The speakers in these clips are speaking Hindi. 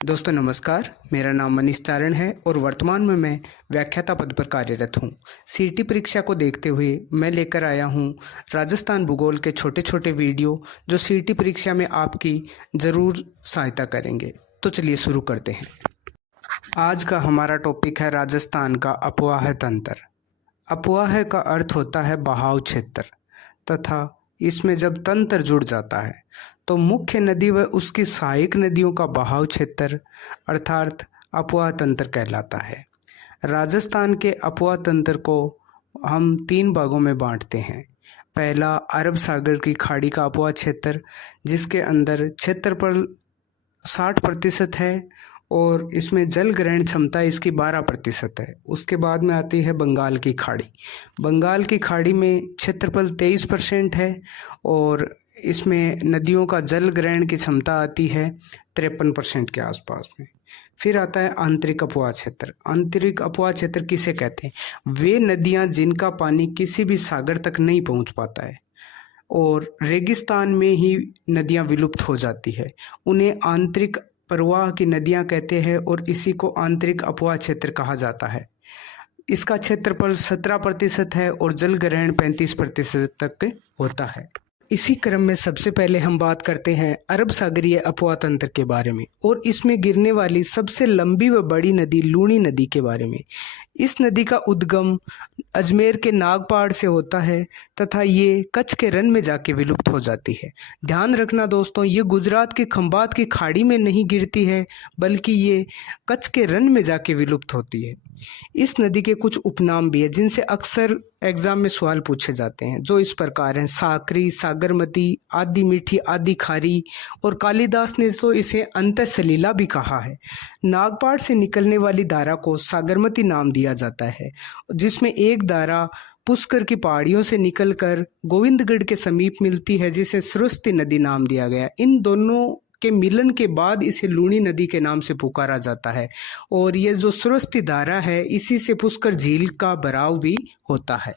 दोस्तों नमस्कार, मेरा नाम मनीष चारण है और वर्तमान में मैं व्याख्याता पद पर कार्यरत हूँ। सीईटी परीक्षा को देखते हुए मैं लेकर आया हूँ राजस्थान भूगोल के छोटे छोटे वीडियो जो सीईटी परीक्षा में आपकी ज़रूर सहायता करेंगे। तो चलिए शुरू करते हैं। आज का हमारा टॉपिक है राजस्थान का अपवाह तंत्र। अपवाह का अर्थ होता है बहाव क्षेत्र तथा इसमें जब तंत्र जुड़ जाता है तो मुख्य नदी व उसकी सहायक नदियों का बहाव क्षेत्र अर्थात अपवाह तंत्र कहलाता है। राजस्थान के अपवाह तंत्र को हम 3 भागों में बांटते हैं। पहला अरब सागर की खाड़ी का अपवाह क्षेत्र जिसके अंदर क्षेत्रफल 60% है और इसमें जल ग्रहण क्षमता इसकी 12% है। उसके बाद में आती है बंगाल की खाड़ी। बंगाल की खाड़ी में क्षेत्रफल 23% है और इसमें नदियों का जल ग्रहण की क्षमता आती है 53% के आसपास में। फिर आता है आंतरिक अपवाह क्षेत्र। आंतरिक अपवाह क्षेत्र किसे कहते हैं? वे नदियां जिनका पानी किसी भी सागर तक नहीं पहुंच पाता है और रेगिस्तान में ही नदियां विलुप्त हो जाती है, उन्हें आंतरिक प्रवाह की नदियां कहते हैं और इसी को आंतरिक अपवाह क्षेत्र कहा जाता है। इसका क्षेत्रफल 17% है और जल ग्रहण 35% तक होता है। इसी क्रम में सबसे पहले हम बात करते हैं अरब सागरीय अपवाह तंत्र के बारे में और इसमें गिरने वाली सबसे लंबी व बड़ी नदी लूणी नदी के बारे में। इस नदी का उद्गम अजमेर के नागपाड़ से होता है तथा ये कच्छ के रन में जाके विलुप्त हो जाती है। ध्यान रखना दोस्तों, ये गुजरात के खंबात की खाड़ी में नहीं गिरती है बल्कि ये कच्छ के रन में जाके विलुप्त होती है। इस नदी के कुछ उपनाम भी है जिनसे अक्सर एग्जाम में सवाल पूछे जाते हैं, जो इस प्रकार हैं: साकरी, सागरमती, आदि मीठी, आदि खारी और कालिदास ने तो इसे अंत सलीला भी कहा है। नागपाड़ से निकलने वाली धारा को सागरमती नाम दिया जाता है जिसमें एक धारा पुष्कर की पहाड़ियों से निकलकर गोविंदगढ़ के समीप मिलती है जिसे सरस्वती नदी नाम दिया गया। इन दोनों के मिलन के बाद इसे लूणी नदी के नाम से पुकारा जाता है और ये जो सरस्वती धारा है इसी से पुष्कर झील का भराव भी होता है।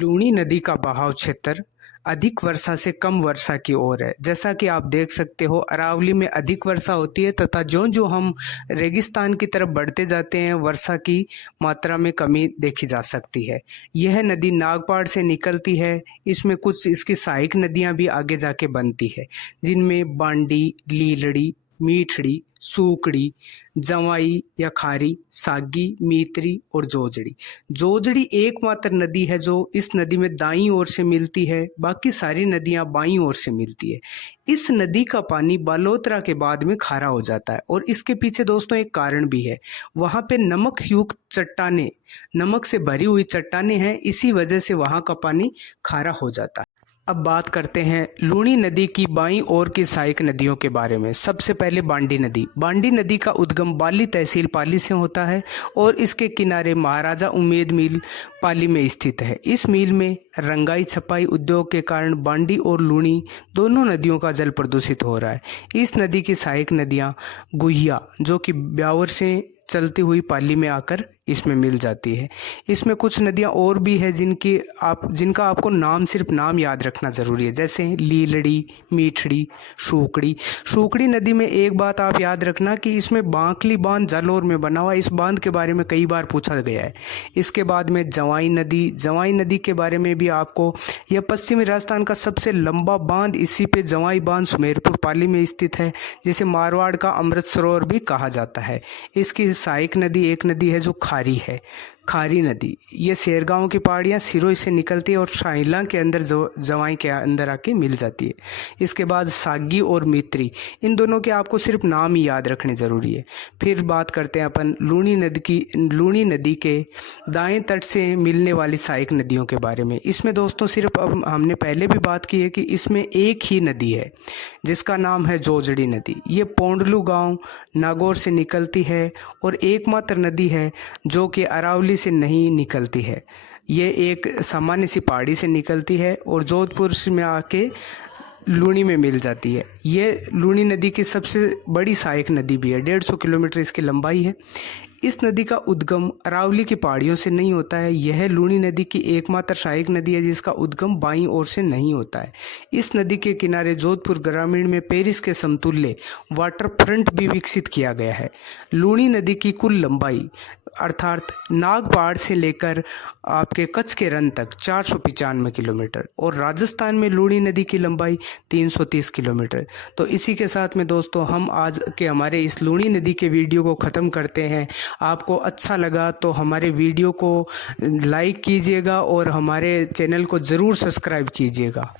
लूणी नदी का बहाव क्षेत्र अधिक वर्षा से कम वर्षा की ओर है। जैसा कि आप देख सकते हो, अरावली में अधिक वर्षा होती है तथा जो हम रेगिस्तान की तरफ बढ़ते जाते हैं वर्षा की मात्रा में कमी देखी जा सकती है। यह नदी नागपाड़ से निकलती है। इसमें कुछ इसकी सहायक नदियां भी आगे जाके बनती है जिनमें बांडी, लीलड़ी, मीठड़ी, सूकड़ी, जवाई या खारी, सागी, मीतरी और जोजड़ी। जोजड़ी एकमात्र नदी है जो इस नदी में दाईं ओर से मिलती है, बाकी सारी नदियां बाईं ओर से मिलती है। इस नदी का पानी बालोतरा के बाद में खारा हो जाता है और इसके पीछे दोस्तों एक कारण भी है। वहां पे नमक युक्त चट्टानें, नमक से भरी हुई चट्टानें हैं, इसी वजह से वहां का पानी खारा हो जाता है। अब बात करते हैं लूणी नदी की बाईं ओर की सहायक नदियों के बारे में। सबसे पहले बांडी नदी। बांडी नदी का उद्गम बाली तहसील पाली से होता है और इसके किनारे महाराजा उम्मेद मिल पाली में स्थित है। इस मिल में रंगाई छपाई उद्योग के कारण बांडी और लूणी दोनों नदियों का जल प्रदूषित हो रहा है। इस नदी की सहायक नदियां गुहिया जो कि ब्यावर से चलती हुई पाली में आकर इसमें मिल जाती है। इसमें कुछ नदियां और भी है जिनका आपको सिर्फ नाम याद रखना जरूरी है, जैसे लीलड़ी, मीठड़ी, सूकड़ी। सूकड़ी नदी में एक बात आप याद रखना कि इसमें बांकली बांध जालौर में बना हुआ, इस बांध के बारे में कई बार पूछा गया है। इसके बाद में जवाई नदी। जवाई नदी के बारे में भी आपको, यह पश्चिमी राजस्थान का सबसे लंबा बांध, इसी पे जवाई बांध सुमेरपुर पाली में स्थित है जिसे मारवाड़ का अमृत सरोवर भी कहा जाता है। इसकी सहायक नदी एक नदी है जो खारी है, खारी नदी। ये शेरगांव की पहाड़ियाँ सिरोही से निकलती है और शाइला के अंदर जवाई के अंदर आके मिल जाती है। इसके बाद सागी और मित्री, इन दोनों के आपको सिर्फ नाम ही याद रखने जरूरी है। फिर बात करते हैं अपन लूणी नदी की। लूणी नदी के दाएं तट से मिलने वाली सहायक नदियों के बारे में। इसमें दोस्तों सिर्फ अब हमने पहले भी बात की है कि इसमें एक ही नदी है जिसका नाम है जोजड़ी नदी। ये पोंडलू गांव नागौर से निकलती है और एकमात्र नदी है जो कि अरावली से नहीं निकलती है। ये एक सामान्य सी पहाड़ी से निकलती है और जोधपुर में आके लूणी में मिल जाती है। ये लूणी नदी की सबसे बड़ी सहायक नदी भी है, 150 किलोमीटर इसकी लंबाई है। इस नदी का उद्गम अरावली की पहाड़ियों से नहीं होता है। यह लूनी नदी की एकमात्र सहायक नदी है जिसका उद्गम बाईं ओर से नहीं होता है। इस नदी के किनारे जोधपुर ग्रामीण में पेरिस के समतुल्य वाटर फ्रंट भी विकसित किया गया है। लूनी नदी की कुल लंबाई अर्थात नाग पहाड़ से लेकर आपके कच्छ के रन तक 495 किलोमीटर और राजस्थान में लूनी नदी की लंबाई 330 किलोमीटर। तो इसी के साथ में दोस्तों हम आज के हमारे इस लूनी नदी के वीडियो को ख़त्म करते हैं। आपको अच्छा लगा तो हमारे वीडियो को लाइक कीजिएगा और हमारे चैनल को ज़रूर सब्सक्राइब कीजिएगा।